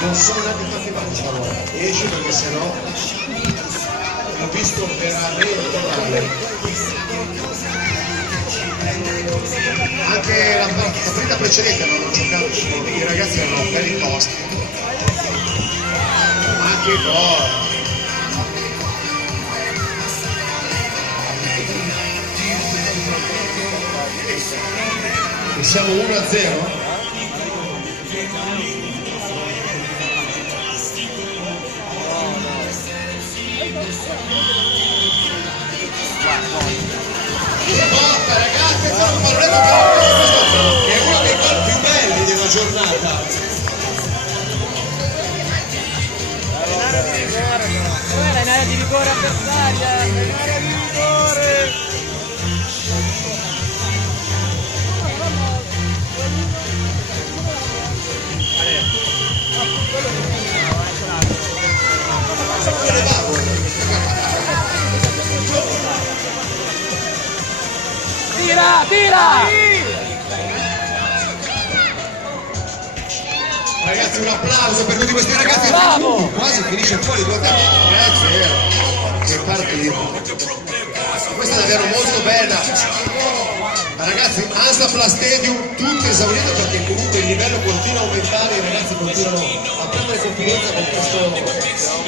non sono neanche fatti male stavolta, esci perché sennò ho visto veramente male. Anche la partita precedente avevano giocato, i ragazzi erano belli tosti, anche i gol. E siamo 1-0. Botta ragazzi, stiamo parlando che è uno dei gol più belli della giornata. Era in area di rigore avversaria, in area di rigore. Tira, tira! Ragazzi, un applauso per tutti questi ragazzi. Bravo! Quasi finisce fuori 2-0. Ragazzi, che partita. Questa è davvero molto bella. Ragazzi, Hansa Stadium tutto esaurito perché comunque il livello continua a aumentare, i ragazzi continuano a prendere confidenza con questo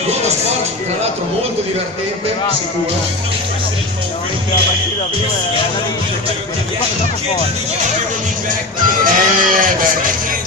nuovo sport, tra l'altro molto divertente, sicuro. La partita prima è andata in troppo forte. Beh.